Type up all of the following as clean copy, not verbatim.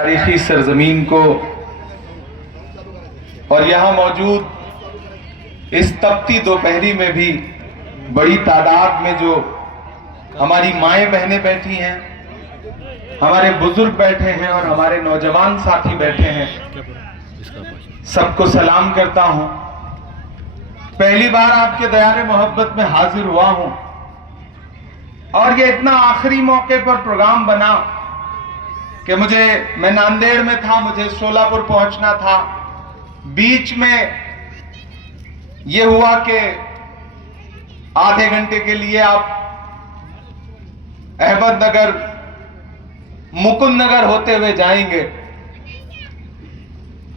तारीखी सरजमीन को और यहाँ मौजूद इस तपती दोपहरी में भी बड़ी तादाद में जो हमारी माएं बहनें बैठी हैं, हमारे बुजुर्ग बैठे हैं और हमारे नौजवान साथी बैठे हैं, सबको सलाम करता हूं। पहली बार आपके दयारे मोहब्बत में हाजिर हुआ हूं और ये इतना आखिरी मौके पर प्रोग्राम बना कि मैं नांदेड़ में था, मुझे शोलापुर पहुंचना था। बीच में ये हुआ कि आधे घंटे के लिए आप अहमदनगर मुकुंद नगर होते हुए जाएंगे।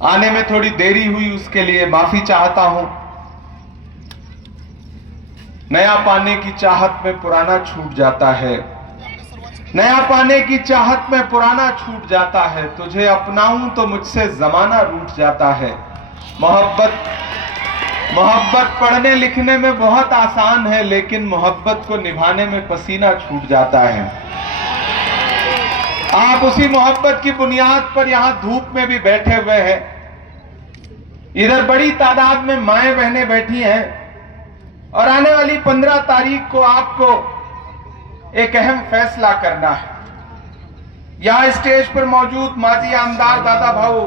आने में थोड़ी देरी हुई, उसके लिए माफी चाहता हूं। नया पाने की चाहत में पुराना छूट जाता है, नया पाने की चाहत में पुराना छूट जाता है। तुझे अपनाऊं तो मुझसे जमाना रूठ जाता है। मोहब्बत पढ़ने लिखने में बहुत आसान है, लेकिन मोहब्बत को निभाने में पसीना छूट जाता है। आप उसी मोहब्बत की बुनियाद पर यहां धूप में भी बैठे हुए हैं। इधर बड़ी तादाद में माएं बहनें बैठी हैं और आने वाली 15 तारीख को आपको एक अहम फैसला करना है। यहां स्टेज पर मौजूद माजी आमदार दादा भाऊ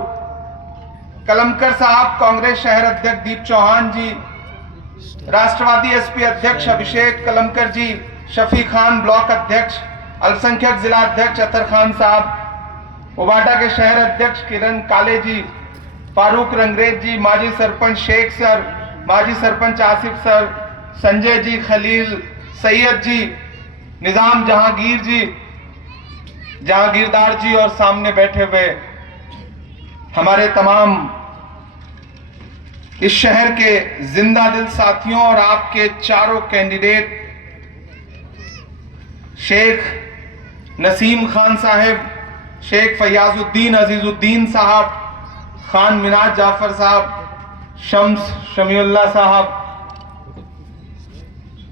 कलमकर साहब, कांग्रेस शहर अध्यक्ष दीप चौहान जी, राष्ट्रवादी एसपी अध्यक्ष अभिषेक कलमकर जी, शफी खान ब्लॉक अध्यक्ष, अल्पसंख्यक जिला अध्यक्ष अतर खान साहब, उबाटा के शहर अध्यक्ष किरण काले जी, फारूक रंगरेज जी, माजी सरपंच शेख सर, माजी सरपंच आसिफ सर, संजय जी, खलील सैयद जी, निजाम जहांगीर जी, जहांगीरदार जी और सामने बैठे हुए हमारे तमाम इस शहर के जिंदा दिल साथियों और आपके चारों कैंडिडेट शेख नसीम खान साहब, शेख फयाजुद्दीन अजीजुद्दीन साहब, खान मिनाज जाफर साहब, शम्स शमीउल्लाह साहब,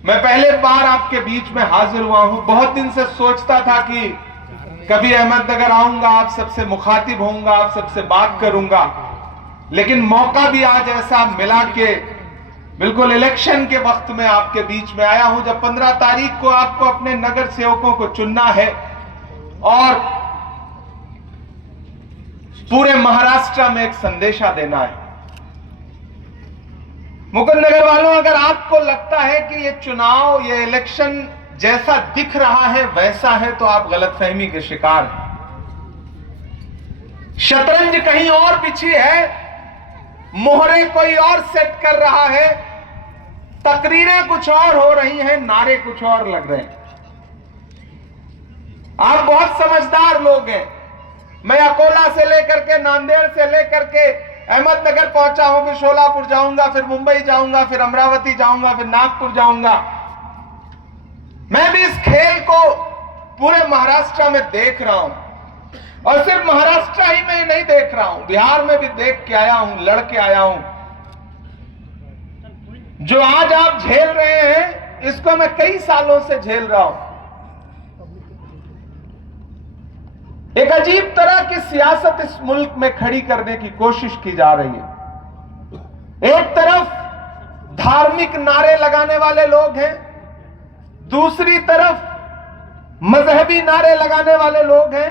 मैं पहले बार आपके बीच में हाजिर हुआ हूं। बहुत दिन से सोचता था कि कभी अहमदनगर आऊंगा, आप सबसे मुखातिब होऊंगा, आप सबसे बात करूंगा, लेकिन मौका भी आज ऐसा मिला कि बिल्कुल इलेक्शन के वक्त में आपके बीच में आया हूं। जब 15 तारीख को आपको अपने नगर सेवकों को चुनना है और पूरे महाराष्ट्र में एक संदेशा देना है। मुकुंद नगर वालों, अगर आपको लगता है कि ये चुनाव, ये इलेक्शन जैसा दिख रहा है वैसा है, तो आप गलतफहमी के शिकार हैं। शतरंज कहीं और बिछी है, मोहरे कोई और सेट कर रहा है, तकरीरें कुछ और हो रही हैं, नारे कुछ और लग रहे हैं। आप बहुत समझदार लोग हैं। मैं अकोला से लेकर के, नांदेड़ से लेकर के अहमदनगर पहुंचा हूं, फिर शोलापुर जाऊंगा, फिर मुंबई जाऊंगा, फिर अमरावती जाऊंगा, फिर नागपुर जाऊंगा। मैं भी इस खेल को पूरे महाराष्ट्र में देख रहा हूं और सिर्फ महाराष्ट्र ही में नहीं देख रहा हूं, बिहार में भी देख के आया हूं, लड़ के आया हूं। जो आज आप झेल रहे हैं, इसको मैं कई सालों से झेल रहा हूं। एक अजीब तरह की सियासत इस मुल्क में खड़ी करने की कोशिश की जा रही है। एक तरफ धार्मिक नारे लगाने वाले लोग हैं, दूसरी तरफ मजहबी नारे लगाने वाले लोग हैं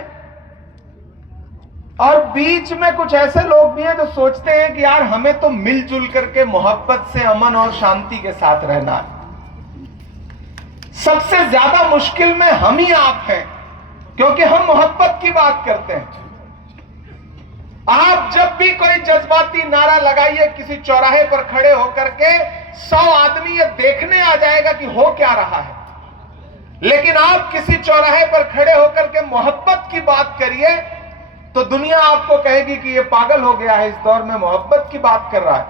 और बीच में कुछ ऐसे लोग भी हैं जो सोचते हैं कि यार हमें तो मिलजुल करके मोहब्बत से, अमन और शांति के साथ रहना है। सबसे ज्यादा मुश्किल में हम ही आप हैं, क्योंकि हम मोहब्बत की बात करते हैं। आप जब भी कोई जज्बाती नारा लगाइए किसी चौराहे पर खड़े होकर के, 100 आदमी ये देखने आ जाएगा कि हो क्या रहा है। लेकिन आप किसी चौराहे पर खड़े होकर के मोहब्बत की बात करिए तो दुनिया आपको कहेगी कि ये पागल हो गया है, इस दौर में मोहब्बत की बात कर रहा है।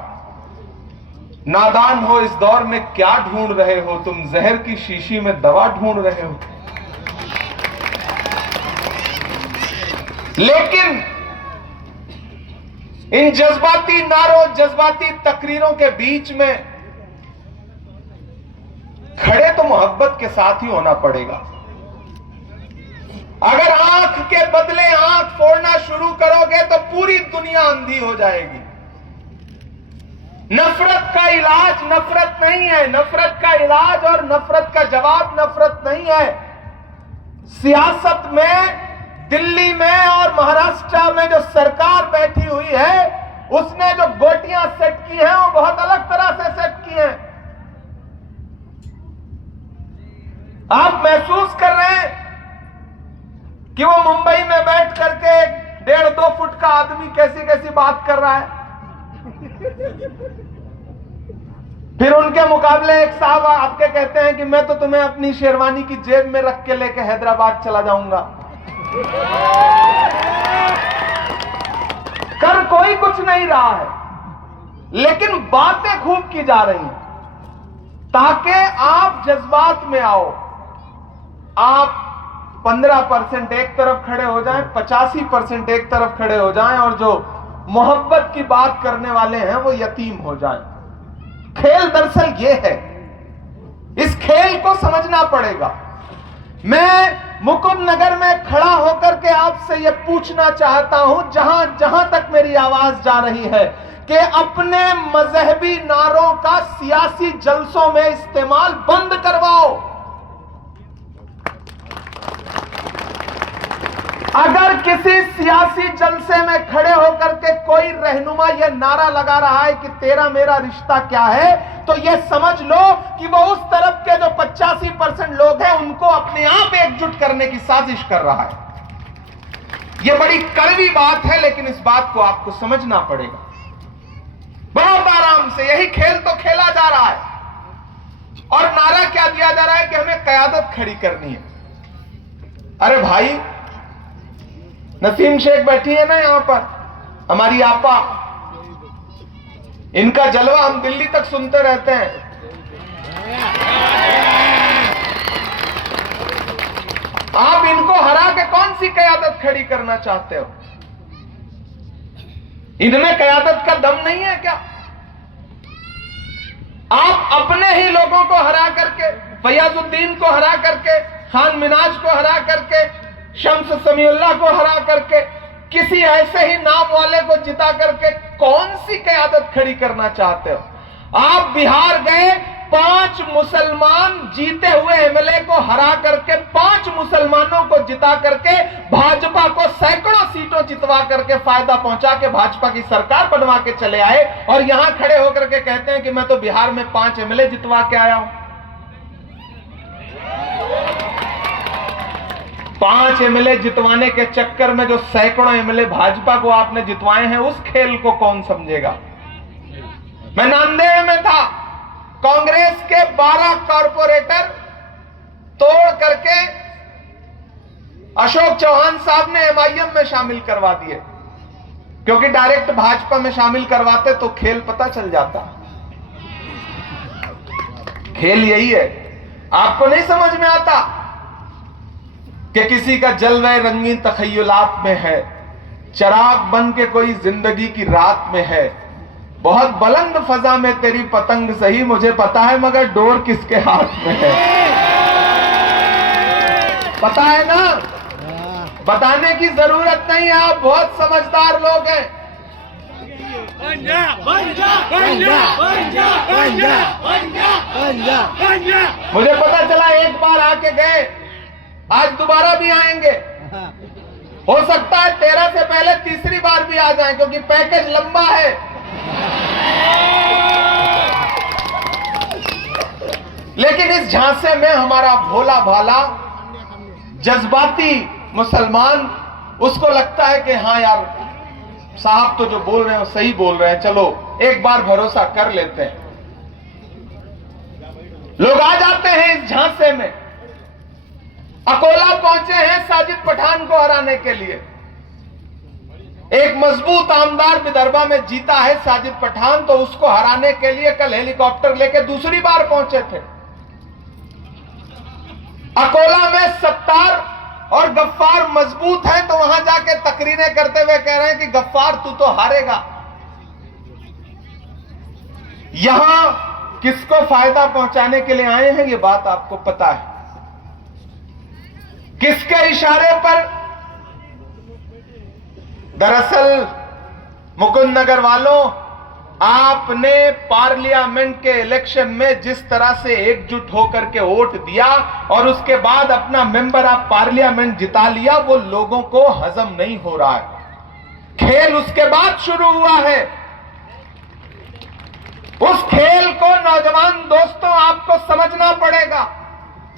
नादान हो, इस दौर में क्या ढूंढ रहे हो तुम, जहर की शीशी में दवा ढूंढ रहे हो। लेकिन इन जज्बाती नारों, जज्बाती तकरीरों के बीच में खड़े तो मोहब्बत के साथ ही होना पड़ेगा। अगर आंख के बदले आंख फोड़ना शुरू करोगे तो पूरी दुनिया अंधी हो जाएगी। नफरत का इलाज नफरत नहीं है, नफरत का इलाज और नफरत का जवाब नफरत नहीं है। सियासत में दिल्ली में और महाराष्ट्र में जो सरकार बैठी हुई है उसने जो गोटियां सेट की हैं वो बहुत अलग तरह से सेट की हैं। आप महसूस कर रहे हैं कि वो मुंबई में बैठ करके 1.5-2 फुट का आदमी कैसी कैसी बात कर रहा है। फिर उनके मुकाबले एक साहब आपके कहते हैं कि मैं तो तुम्हें अपनी शेरवानी की जेब में रख के लेके हैदराबाद चला जाऊंगा। कर कोई कुछ नहीं रहा है, लेकिन बातें खूब की जा रही हैं ताकि आप जज्बात में आओ। आप 15% एक तरफ खड़े हो जाएं, 85% एक तरफ खड़े हो जाएं और जो मोहब्बत की बात करने वाले हैं वो यतीम हो जाएं। खेल दरअसल ये है, इस खेल को समझना पड़ेगा। मैं मुकुंद नगर में खड़ा होकर के आपसे यह पूछना चाहता हूं, जहां तक मेरी आवाज जा रही है, कि अपने मजहबी नारों का सियासी जलसों में इस्तेमाल बंद करवाओ। अगर किसी सियासी जलसे में खड़े होकर के कोई रहनुमा यह नारा लगा रहा है कि तेरा मेरा रिश्ता क्या है, तो यह समझ लो कि वो उस तरफ के जो 85% लोग हैं उनको अपने आप एकजुट करने की साजिश कर रहा है। यह बड़ी कड़वी बात है, लेकिन इस बात को आपको समझना पड़ेगा। बहुत आराम से यही खेल तो खेला जा रहा है और नारा क्या दिया जा रहा है कि हमें कयादत खड़ी करनी है। अरे भाई, नसीम शेख बैठी है ना यहां पर, हमारी आपा, इनका जलवा हम दिल्ली तक सुनते रहते हैं। आप इनको हरा के कौन सी कयादत खड़ी करना चाहते हो? इनमें कयादत का दम नहीं है क्या? आप अपने ही लोगों को हरा करके, फयाजुद्दीन को हरा करके, खान मिनाज को हरा करके, शम्स समीउल्लाह को हरा करके, किसी ऐसे ही नाम वाले को जिता करके कौन सी क़यादत खड़ी करना चाहते हो? आप बिहार गए, 5 मुसलमान जीते हुए एमएलए को हरा करके, 5 मुसलमानों को जिता करके, भाजपा को सैकड़ों सीटों जितवा करके, फायदा पहुंचा के भाजपा की सरकार बनवा के चले आए, और यहां खड़े होकर के कहते हैं कि मैं तो बिहार में 5 एमएलए जितवा के आया हूं। 5 एमएलए जितवाने के चक्कर में जो सैकड़ों एमएलए भाजपा को आपने जितवाए हैं, उस खेल को कौन समझेगा? मैं नांदेड़ में था, कांग्रेस के 12 कॉर्पोरेटर तोड़ करके अशोक चौहान साहब ने एमआईएम में शामिल करवा दिए, क्योंकि डायरेक्ट भाजपा में शामिल करवाते तो खेल पता चल जाता। खेल यही है। आपको नहीं समझ में आता कि किसी का जलवे रंगीन तखय्युलात में है, चराग बन के कोई जिंदगी की रात में है, बहुत बुलंद फजा में तेरी पतंग सही, मुझे पता है मगर डोर किसके हाथ में है। पता है ना? बताने की जरूरत नहीं है, आप बहुत समझदार लोग हैं। मुझे पता चला एक बार आके गए, आज दोबारा भी आएंगे। हो सकता है 13 से पहले तीसरी बार भी आ जाएं, क्योंकि पैकेज लंबा है। लेकिन इस झांसे में हमारा भोला भाला जज्बाती मुसलमान, उसको लगता है कि हाँ यार साहब तो जो बोल रहे हैं वो सही बोल रहे हैं, चलो एक बार भरोसा कर लेते हैं। लोग आ जाते हैं इस झांसे में। अकोला पहुंचे हैं साजिद पठान को हराने के लिए। एक मजबूत आमदार विदर्भा में जीता है साजिद पठान, तो उसको हराने के लिए कल हेलीकॉप्टर लेके दूसरी बार पहुंचे थे। अकोला में सत्तार और गफ्फार मजबूत है, तो वहां जाके तकरीरें करते हुए कह रहे हैं कि गफ्फार तू तो हारेगा। यहां किसको फायदा पहुंचाने के लिए आए हैं ये बात आपको पता है। किसके इशारे पर? दरअसल मुकुंद नगर वालों, आपने पार्लियामेंट के इलेक्शन में जिस तरह से एकजुट होकर के वोट दिया और उसके बाद अपना मेंबर ऑफ पार्लियामेंट जिता लिया, वो लोगों को हजम नहीं हो रहा है। खेल उसके बाद शुरू हुआ है। उस खेल को नौजवान दोस्तों आपको समझना पड़ेगा।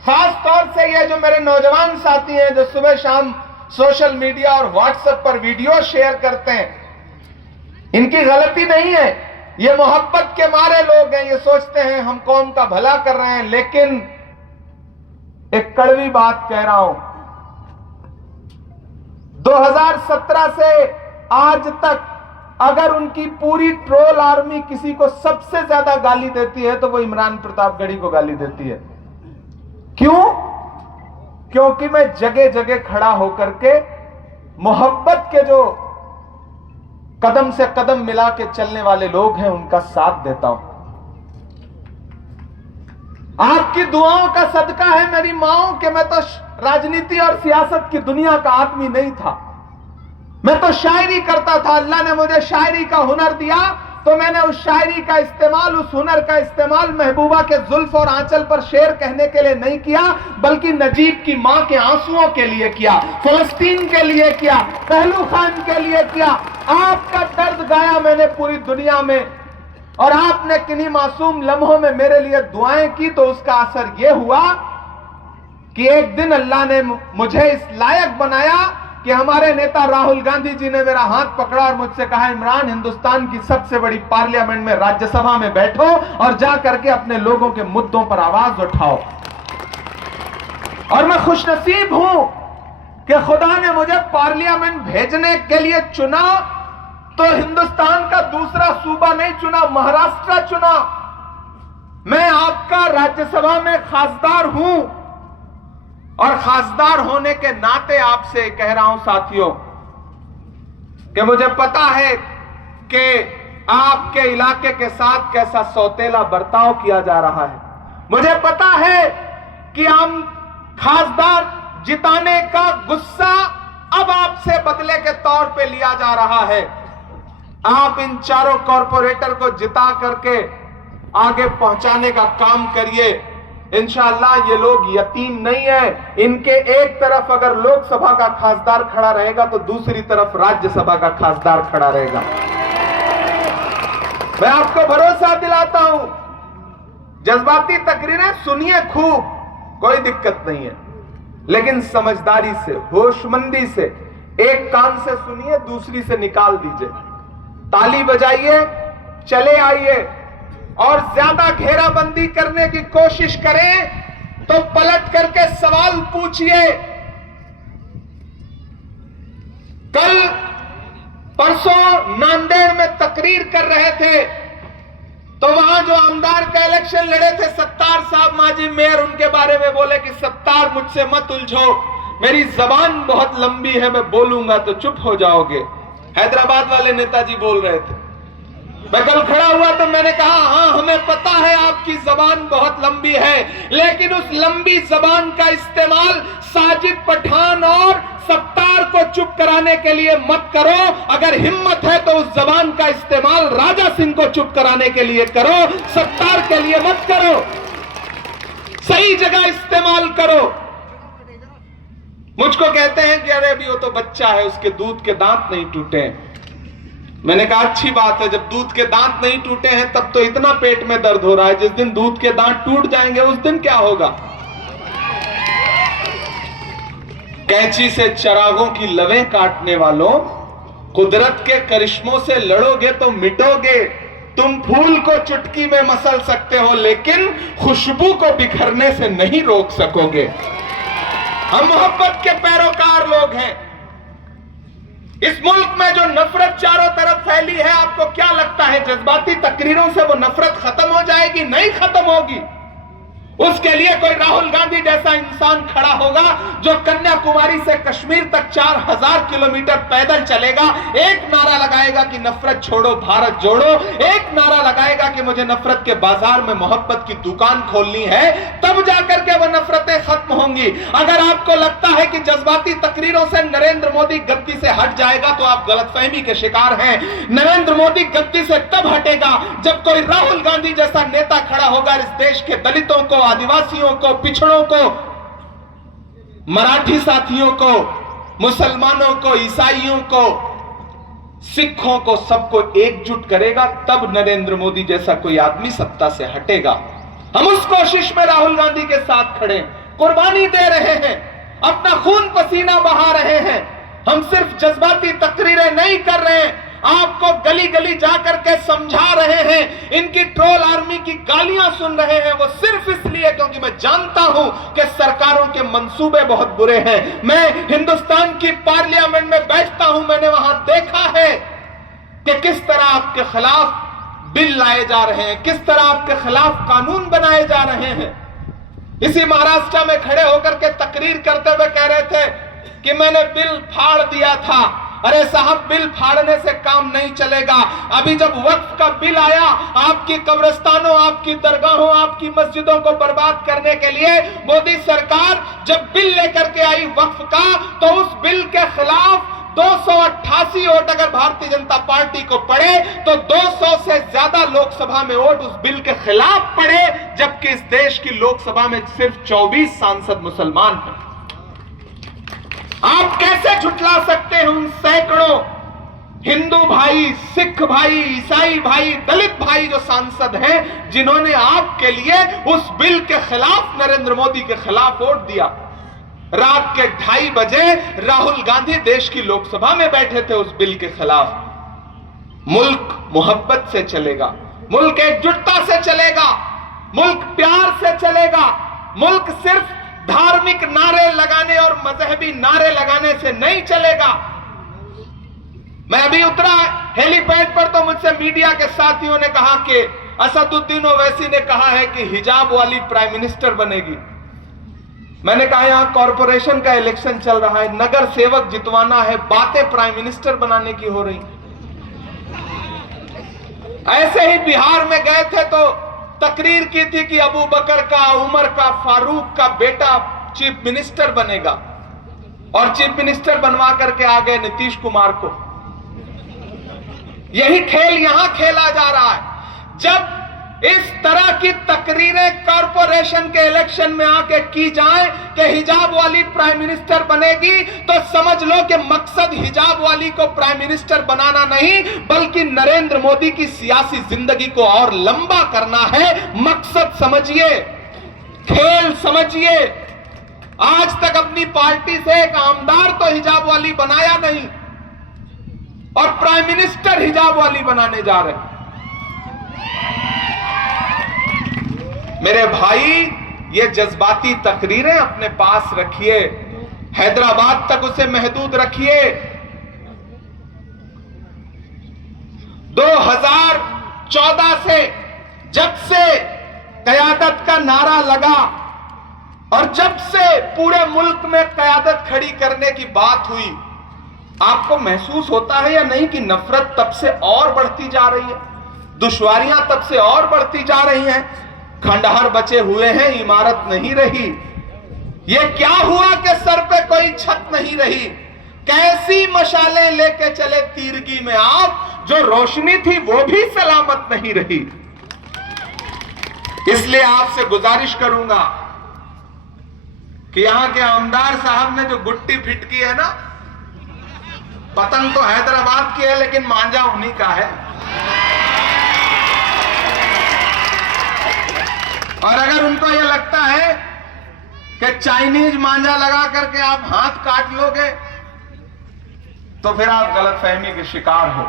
खास तौर से ये जो मेरे नौजवान साथी हैं जो सुबह शाम सोशल मीडिया और व्हाट्सएप पर वीडियो शेयर करते हैं, इनकी गलती नहीं है। ये मोहब्बत के मारे लोग हैं, ये सोचते हैं हम कौम का भला कर रहे हैं। लेकिन एक कड़वी बात कह रहा हूं, 2017 से आज तक अगर उनकी पूरी ट्रोल आर्मी किसी को सबसे ज्यादा गाली देती है तो वो इमरान प्रतापगढ़ी को गाली देती है। क्यों? क्योंकि मैं जगह जगह खड़ा होकर के मोहब्बत के जो कदम से कदम मिला के चलने वाले लोग हैं उनका साथ देता हूं। आपकी दुआओं का सदका है मेरी माओ कि मैं तो राजनीति और सियासत की दुनिया का आदमी नहीं था, मैं तो शायरी करता था। अल्लाह ने मुझे शायरी का हुनर दिया तो मैंने उस शायरी का इस्तेमाल, उस हुनर का इस्तेमाल महबूबा के जुल्फ और आंचल पर शेर कहने के लिए नहीं किया, बल्कि नजीब की मां के आंसुओं के लिए किया, फलस्तीन के लिए किया, पहलू खान के लिए किया। आपका दर्द गाया मैंने पूरी दुनिया में, और आपने किन्हीं मासूम लम्हों में मेरे लिए दुआएं की, तो उसका असर यह हुआ कि एक दिन अल्लाह ने मुझे इस लायक बनाया कि हमारे नेता राहुल गांधी जी ने मेरा हाथ पकड़ा और मुझसे कहा, इमरान, हिंदुस्तान की सबसे बड़ी पार्लियामेंट में, राज्यसभा में बैठो और जा करके अपने लोगों के मुद्दों पर आवाज उठाओ। और मैं खुशनसीब हूं कि खुदा ने मुझे पार्लियामेंट भेजने के लिए चुना, तो हिंदुस्तान का दूसरा सूबा नहीं चुना, महाराष्ट्र चुना। मैं आपका राज्यसभा में खासदार हूं और खासदार होने के नाते आपसे कह रहा हूं साथियों कि मुझे पता है कि आपके इलाके के साथ कैसा सौतेला बर्ताव किया जा रहा है। मुझे पता है कि हम खासदार जिताने का गुस्सा अब आपसे बदले के तौर पे लिया जा रहा है। आप इन चारों कॉरपोरेटर को जिता करके आगे पहुंचाने का काम करिए। इंशाअल्लाह ये लोग यतीम नहीं है। इनके एक तरफ अगर लोकसभा का खासदार खड़ा रहेगा तो दूसरी तरफ राज्यसभा का खासदार खड़ा रहेगा। मैं आपको भरोसा दिलाता हूं। जज्बाती तकरीरें सुनिए खूब, कोई दिक्कत नहीं है, लेकिन समझदारी से, होशमंदी से, एक कान से सुनिए, दूसरी से निकाल दीजिए। ताली बजाइए, चले आइए, और ज्यादा घेराबंदी करने की कोशिश करें तो पलट करके सवाल पूछिए। कल परसों नांदेड़ में तकरीर कर रहे थे तो वहां जो आमदार का इलेक्शन लड़े थे सत्तार साहब माजी मेयर, उनके बारे में बोले कि सत्तार मुझसे मत उलझो, मेरी जबान बहुत लंबी है, मैं बोलूंगा तो चुप हो जाओगे। हैदराबाद वाले नेताजी बोल रहे थे। मैं कल खड़ा हुआ तो मैंने कहा, हां हमें पता है आपकी जबान बहुत लंबी है, लेकिन उस लंबी जबान का इस्तेमाल साजिद पठान और सत्तार को चुप कराने के लिए मत करो। अगर हिम्मत है तो उस जबान का इस्तेमाल राजा सिंह को चुप कराने के लिए करो, सत्तार के लिए मत करो। सही जगह इस्तेमाल करो। मुझको कहते हैं कि अरे अभी वो तो बच्चा है, उसके दूध के दांत नहीं टूटे हैं। मैंने कहा अच्छी बात है, जब दूध के दांत नहीं टूटे हैं तब तो इतना पेट में दर्द हो रहा है, जिस दिन दूध के दांत टूट जाएंगे उस दिन क्या होगा। कैंची से चिरागों की लवें काटने वालों, कुदरत के करिश्मों से लड़ोगे तो मिटोगे। तुम फूल को चुटकी में मसल सकते हो, लेकिन खुशबू को बिखरने से नहीं रोक सकोगे। हम मोहब्बत के पैरोकार लोग हैं। इस मुल्क में जो नफरत चारों तरफ फैली है, आपको क्या लगता है जज्बाती तकरीरों से वो नफरत खत्म हो जाएगी? नहीं खत्म होगी। उसके लिए कोई राहुल गांधी जैसा इंसान खड़ा होगा जो कन्याकुमारी से कश्मीर तक 4000 किलोमीटर पैदल चलेगा, एक नारा लगाएगा कि नफरत छोड़ो भारत जोड़ो, एक नारा लगाएगा कि मुझे नफरत के बाजार में मोहब्बत की दुकान खोलनी है, तब जाकर के वह नफरतें खत्म होंगी। अगर आपको लगता है कि जज्बाती तकरीरों से नरेंद्र मोदी गद्दी से हट जाएगा तो आप गलतफहमी के शिकार हैं। नरेंद्र मोदी गद्दी से तब हटेगा जब कोई राहुल गांधी जैसा नेता खड़ा होगा, इस देश के दलितों को, आदिवासियों को, पिछड़ों को, मराठी साथियों को, मुसलमानों को, ईसाइयों को, सिखों को, सबको एकजुट करेगा, तब नरेंद्र मोदी जैसा कोई आदमी सत्ता से हटेगा। हम उस कोशिश में राहुल गांधी के साथ खड़े, कुर्बानी दे रहे हैं, अपना खून पसीना बहा रहे हैं। हम सिर्फ जज्बाती तकरीरें नहीं कर रहे हैं, आपको गली गली जाकर के समझा रहे हैं। इनकी ट्रोल आर्मी की गालियां सुन रहे हैं, वो सिर्फ इसलिए क्योंकि मैं जानता हूं कि सरकारों के मंसूबे बहुत बुरे हैं। मैं हिंदुस्तान की पार्लियामेंट में बैठता हूं, मैंने वहां देखा है कि किस तरह आपके खिलाफ बिल लाए जा रहे हैं, किस तरह आपके खिलाफ कानून बनाए जा रहे हैं। इसी महाराष्ट्र में खड़े होकर के तकरीर करते हुए कह रहे थे कि मैंने बिल फाड़ दिया था। अरे साहब, बिल फाड़ने से काम नहीं चलेगा। अभी जब वक्फ का बिल आया, आपकी कब्रिस्तानों, आपकी दरगाहों, आपकी मस्जिदों को बर्बाद करने के लिए मोदी सरकार जब बिल लेकर के आई वक्फ का, तो उस बिल के खिलाफ 288 वोट अगर भारतीय जनता पार्टी को पड़े तो 200 से ज्यादा लोकसभा में वोट उस बिल के खिलाफ पड़े, जबकि इस देश की लोकसभा में सिर्फ 24 सांसद मुसलमान हैं। आप कैसे झुठला सकते हैं उन सैकड़ों हिंदू भाई, सिख भाई, ईसाई भाई, दलित भाई जो सांसद हैं, जिन्होंने आपके लिए उस बिल के खिलाफ, नरेंद्र मोदी के खिलाफ वोट दिया। रात के 2:30 बजे राहुल गांधी देश की लोकसभा में बैठे थे उस बिल के खिलाफ। मुल्क मोहब्बत से चलेगा, मुल्क एकजुटता से चलेगा, मुल्क प्यार से चलेगा, मुल्क सिर्फ धार्मिक नारे लगाने और मजहबी नारे लगाने से नहीं चलेगा। मैं अभी उतरा हेलीपैड पर तो मुझसे मीडिया के साथियों ने कहा कि असदुद्दीन ओवैसी ने कहा है कि हिजाब वाली प्राइम मिनिस्टर बनेगी। मैंने कहा यहां कॉरपोरेशन का इलेक्शन चल रहा है, नगर सेवक जितवाना है, बातें प्राइम मिनिस्टर बनाने की हो रही। ऐसे ही बिहार में गए थे तो तकरीर की थी कि अबू बकर का, उमर का, फारूक का बेटा चीफ मिनिस्टर बनेगा, और चीफ मिनिस्टर बनवा करके आ गए नीतीश कुमार को। यही खेल यहां खेला जा रहा है। जब इस तरह की तकरीरें कॉरपोरेशन के इलेक्शन में आके की जाए कि हिजाब वाली प्राइम मिनिस्टर बनेगी, तो समझ लो कि मकसद हिजाब वाली को प्राइम मिनिस्टर बनाना नहीं, बल्कि नरेंद्र मोदी की सियासी जिंदगी को और लंबा करना है। मकसद समझिए, खेल समझिए। आज तक अपनी पार्टी से एक आमदार तो हिजाब वाली बनाया नहीं, और प्राइम मिनिस्टर हिजाब वाली बनाने जा रहे हैं। मेरे भाई, ये जज्बाती तकरीरें अपने पास रखिए, हैदराबाद तक उसे महदूद रखिए। 2014 से जब से कयादत का नारा लगा और जब से पूरे मुल्क में कयादत खड़ी करने की बात हुई, आपको महसूस होता है या नहीं कि नफरत तब से और बढ़ती जा रही है, दुश्वारियां तब से और बढ़ती जा रही हैं, खंडहर बचे हुए हैं, इमारत नहीं रही। ये क्या हुआ कि सर पे कोई छत नहीं रही? कैसी मशालें लेके चले तीरगी में आप, जो रोशनी थी वो भी सलामत नहीं रही। इसलिए आपसे गुजारिश करूंगा कि यहां के आमदार साहब ने जो गुट्टी फिट की है ना, पतंग तो हैदराबाद की है लेकिन मांझा उन्हीं का है। और अगर उनको यह लगता है कि चाइनीज मांझा लगा करके आप हाथ काट लोगे, तो फिर आप गलतफहमी के शिकार हो।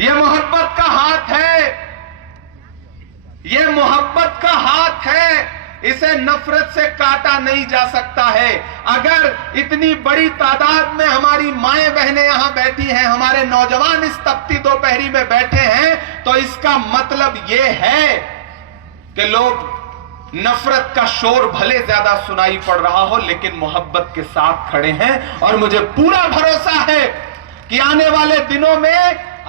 यह मोहब्बत का हाथ है, यह मोहब्बत का हाथ है, इसे नफरत से काटा नहीं जा सकता है। अगर इतनी बड़ी तादाद में हमारी माएं बहनें यहां बैठी हैं, हमारे नौजवान इस तपती दोपहरी में बैठे हैं, तो इसका मतलब यह है कि लोग नफरत का शोर भले ज्यादा सुनाई पड़ रहा हो, लेकिन मोहब्बत के साथ खड़े हैं। और मुझे पूरा भरोसा है कि आने वाले दिनों में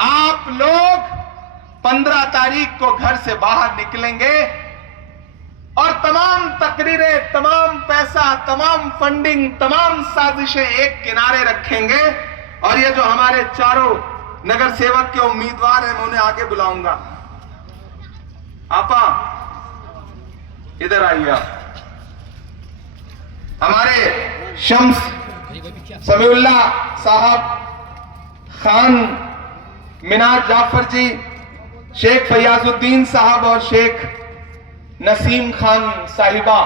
आप लोग 15 तारीख को घर से बाहर निकलेंगे और तमाम तकरीरें, तमाम पैसा, तमाम फंडिंग, तमाम साजिशें एक किनारे रखेंगे। और ये जो हमारे चारों नगर सेवक के उम्मीदवार हैं, मैं उन्हें आगे बुलाऊंगा। आपा इधर आइए। हमारे शम्स समीउल्लाह साहब, खान मिनाज जाफर जी, शेख फयाजुद्दीन साहब और शेख नसीम खान साहिबा,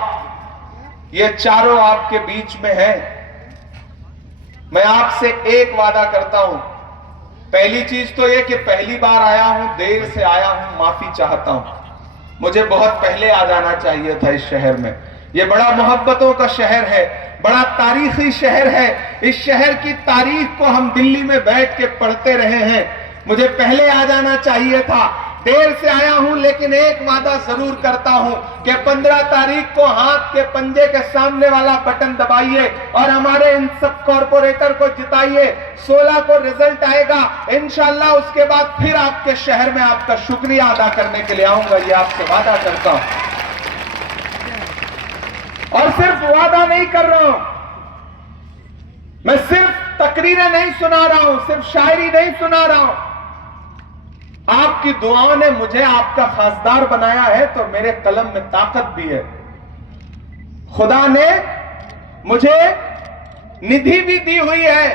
ये चारों आपके बीच में हैं। मैं आपसे एक वादा करता हूं। पहली चीज तो यह कि पहली बार आया हूं, देर से आया हूं, माफी चाहता हूं। मुझे बहुत पहले आ जाना चाहिए था इस शहर में। यह बड़ा मोहब्बतों का शहर है, बड़ा तारीखी शहर है। इस शहर की तारीख को हम दिल्ली में बैठ के पढ़ते रहे हैं। मुझे पहले आ जाना चाहिए था, देर से आया हूं, लेकिन एक वादा जरूर करता हूं कि 15 तारीख को हाथ के पंजे के सामने वाला बटन दबाइए और हमारे इन सब कॉर्पोरेटर को जिताइए। 16 को रिजल्ट आएगा इंशाल्लाह। उसके बाद फिर आपके शहर में आपका शुक्रिया अदा करने के लिए आऊंगा, ये आपसे वादा करता हूं। और सिर्फ वादा नहीं कर रहा हूं मैं, सिर्फ तकरीरें नहीं सुना रहा हूं, सिर्फ शायरी नहीं सुना रहा हूं। आपकी दुआओं ने मुझे आपका खासदार बनाया है, तो मेरे कलम में ताकत भी है। खुदा ने मुझे निधि भी दी हुई है।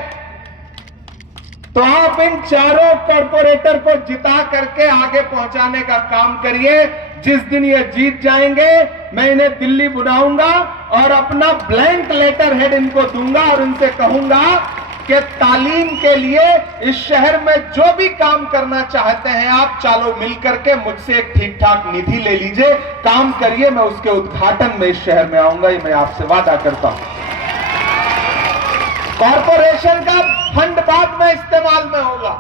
तो आप इन चारों कॉर्पोरेटर को जिता करके आगे पहुंचाने का काम करिए। जिस दिन ये जीत जाएंगे, मैं इन्हें दिल्ली बुलाऊंगा और अपना ब्लैंक लेटर हेड इनको दूंगा और उनसे कहूंगा कि तालीम के लिए इस शहर में जो भी काम करना चाहते हैं आप, चालो मिलकर के मुझसे एक ठीक ठाक निधि ले लीजिए, काम करिए। मैं उसके उद्घाटन में इस शहर में आऊंगा, ये मैं आपसे वादा करता हूं। कॉर्पोरेशन का फंड बाद में इस्तेमाल में होगा,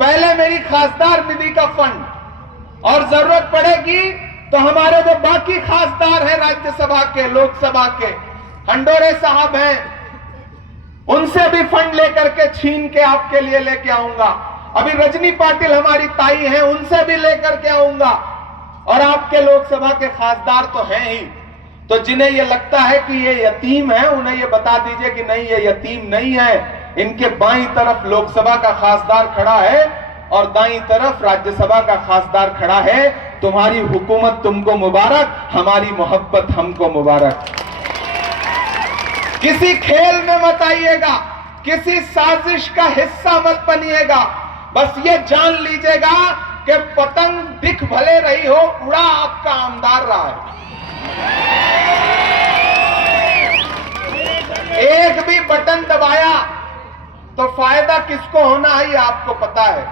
पहले मेरी खासदार निधि का फंड। और जरूरत पड़ेगी तो हमारे जो बाकी खासदार हैं राज्यसभा के, लोकसभा के, हंडोरे साहब हैं, उनसे भी फंड लेकर के छीन के आपके लिए लेके आऊंगा। अभी रजनी पाटिल हमारी ताई हैं, उनसे भी लेकर के आऊंगा। और आपके लोकसभा के खासदार तो हैं ही, तो जिन्हें ये लगता है कि ये यतीम है, उन्हें ये बता दीजिए कि नहीं, ये यतीम नहीं है। इनके बाईं तरफ लोकसभा का खासदार खड़ा है और दाईं तरफ राज्यसभा का खासदार खड़ा है। तुम्हारी हुकूमत तुमको मुबारक, हमारी मोहब्बत हमको मुबारक। किसी खेल में मत आइएगा, किसी साजिश का हिस्सा मत बनिएगा। बस ये जान लीजिएगा कि पतंग दिख भले रही हो, उड़ा आपका आमदार रहा है। एक भी बटन दबाया तो फायदा किसको होना है, ये आपको पता है।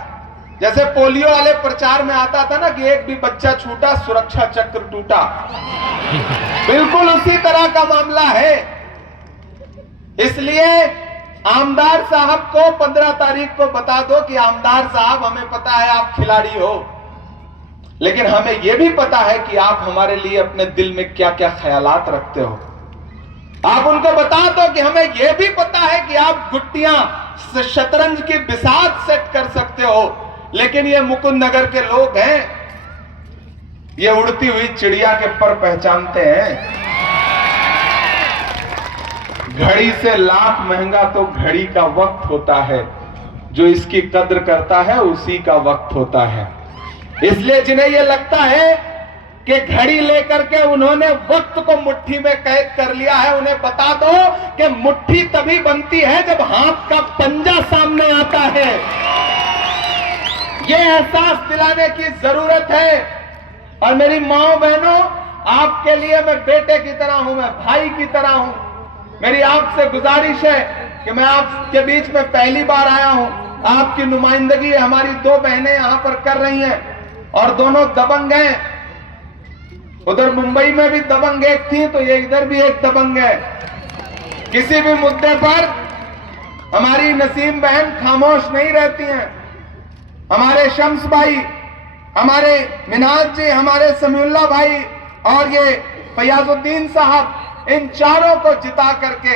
जैसे पोलियो वाले प्रचार में आता था ना कि एक भी बच्चा छूटा सुरक्षा चक्र टूटा, बिल्कुल उसी तरह का मामला है। इसलिए आमदार साहब को 15 तारीख को बता दो कि आमदार साहब, हमें पता है आप खिलाड़ी हो, लेकिन हमें यह भी पता है कि आप हमारे लिए अपने दिल में क्या क्या ख्यालात रखते हो। आप उनको बता दो कि हमें यह भी पता है कि आप गुट्टियां शतरंज की बिसात सेट कर सकते हो, लेकिन ये मुकुंद नगर के लोग हैं, ये उड़ती हुई चिड़िया के पर पहचानते हैं। घड़ी से लाख महंगा तो घड़ी का वक्त होता है, जो इसकी कद्र करता है उसी का वक्त होता है। इसलिए जिन्हें यह लगता है कि घड़ी लेकर के उन्होंने वक्त को मुट्ठी में कैद कर लिया है, उन्हें बता दो कि मुट्ठी तभी बनती है जब हाथ का पंजा सामने आता है। यह एहसास दिलाने की जरूरत है। और मेरी माओ बहनों, आपके लिए मैं बेटे की तरह हूं, मैं भाई की तरह हूं। मेरी आपसे गुजारिश है कि मैं आपके बीच में पहली बार आया हूं, आपकी नुमाइंदगी हमारी 2 बहनें यहां पर कर रही हैं और दोनों दबंग हैं। उधर मुंबई में भी दबंग एक थी, तो ये इधर भी एक दबंग है। किसी भी मुद्दे पर हमारी नसीम बहन खामोश नहीं रहती हैं। हमारे शम्स भाई, हमारे मिनाज जी, हमारे समीउल्लाह भाई और ये फयाजुद्दीन साहब इन चारों को जिता करके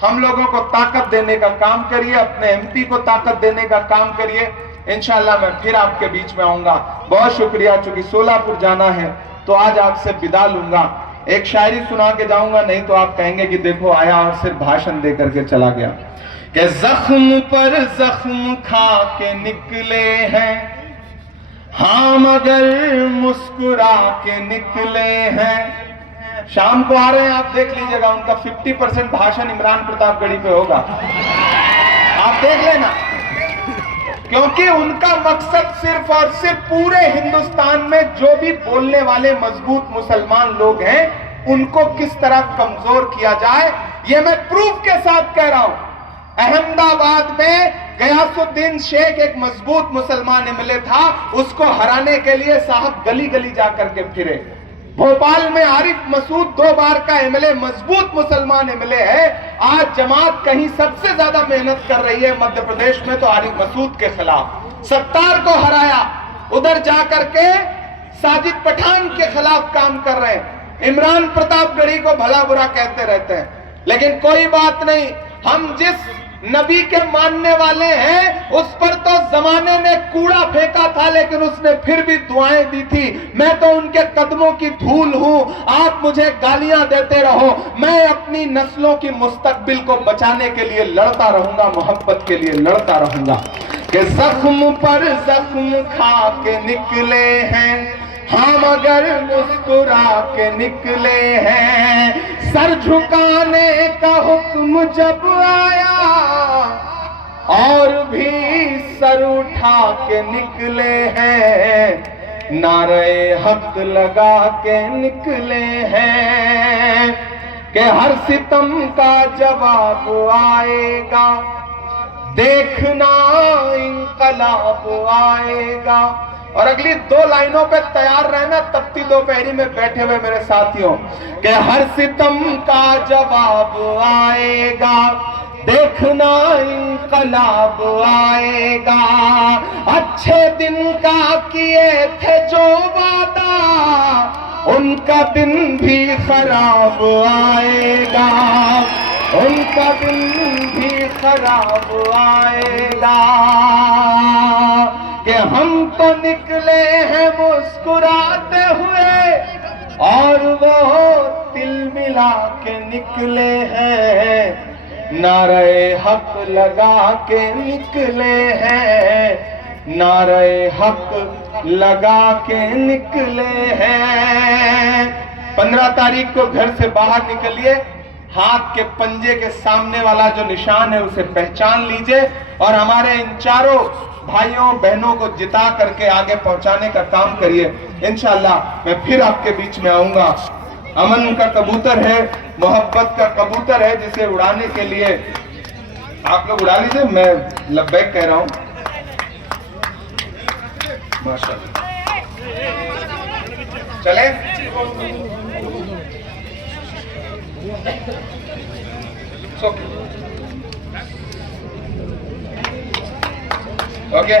हम लोगों को ताकत देने का काम करिए, अपने एमपी को ताकत देने का काम करिए। इंशाल्लाह मैं फिर आपके बीच में आऊंगा। बहुत शुक्रिया। चूंकि सोलापुर जाना है तो आज आपसे विदा लूंगा। एक शायरी सुना के जाऊंगा, नहीं तो आप कहेंगे कि देखो आया और सिर्फ भाषण दे करके चला गया। कि जख्म पर जख्म खा के निकले हैं हाँ मगर मुस्कुरा के निकले हैं। शाम को आ रहे हैं, आप देख लीजिएगा, उनका 50% भाषण इमरान प्रतापगढ़ी पे होगा, आप देख लेना। क्योंकि उनका मकसद सिर्फ और सिर्फ पूरे हिंदुस्तान में जो भी बोलने वाले मजबूत मुसलमान लोग हैं उनको किस तरह कमजोर किया जाए, ये मैं प्रूफ के साथ कह रहा हूं। अहमदाबाद में गयासुद्दीन शेख एक मजबूत मुसलमान एमएलए था, उसको हराने के लिए साहब गली गली जाकर के फिरे। भोपाल में आरिफ मसूद 2 बार का एमएलए, मजबूत मुसलमान एमएलए है। आज जमात कहीं सबसे ज्यादा मेहनत कर रही है मध्य प्रदेश में तो आरिफ मसूद के खिलाफ। सत्तार को हराया, उधर जाकर के साजिद पठान के खिलाफ काम कर रहे हैं। इमरान प्रतापगढ़ी को भला बुरा कहते रहते हैं, लेकिन कोई बात नहीं। हम जिस नबी के मानने वाले हैं उस पर तो जमाने ने कूड़ा फेंका था, लेकिन उसने फिर भी दुआएं दी थी। मैं तो उनके कदमों की धूल हूं। आप मुझे गालियां देते रहो, मैं अपनी नस्लों की मुस्तकबिल को बचाने के लिए लड़ता रहूंगा, मोहब्बत के लिए लड़ता रहूंगा। कि जख्म पर जख्म खा के निकले हैं हाँ मगर मुस्कुरा के निकले हैं। सर झुकाने का हुक्म जब आया और भी सर उठा के निकले हैं। नारे हक लगा के निकले हैं कि हर सितम का जवाब आएगा, देखना इंकलाब आएगा। और अगली 2 लाइनों पे तैयार रहना तपती दोपहरी में बैठे हुए मेरे साथियों। कि हर सितम का जवाब आएगा, देखना इंकलाब आएगा। अच्छे दिन का किए थे जो वादा, उनका दिन भी खराब आएगा, उनका दिन भी खराब आएगा। कि हम तो निकले हैं मुस्कुराते हुए और वो तिल मिला के निकले हैं। नारे हक लगा के निकले हैं, नारे हक लगा के निकले हैं। 15 तारीख को घर से बाहर निकलिए, हाथ के पंजे के सामने वाला जो निशान है उसे पहचान लीजिए और हमारे इन चारों भाइयों बहनों को जिता करके आगे पहुंचाने का काम करिए। इंशाल्लाह मैं फिर आपके बीच में आऊंगा। अमन का कबूतर है, मोहब्बत का कबूतर है, जिसे उड़ाने के लिए आप लोग उड़ा लीजिए, मैं लब्बैक कह रहा हूं। माशाअल्लाह, चले ओके।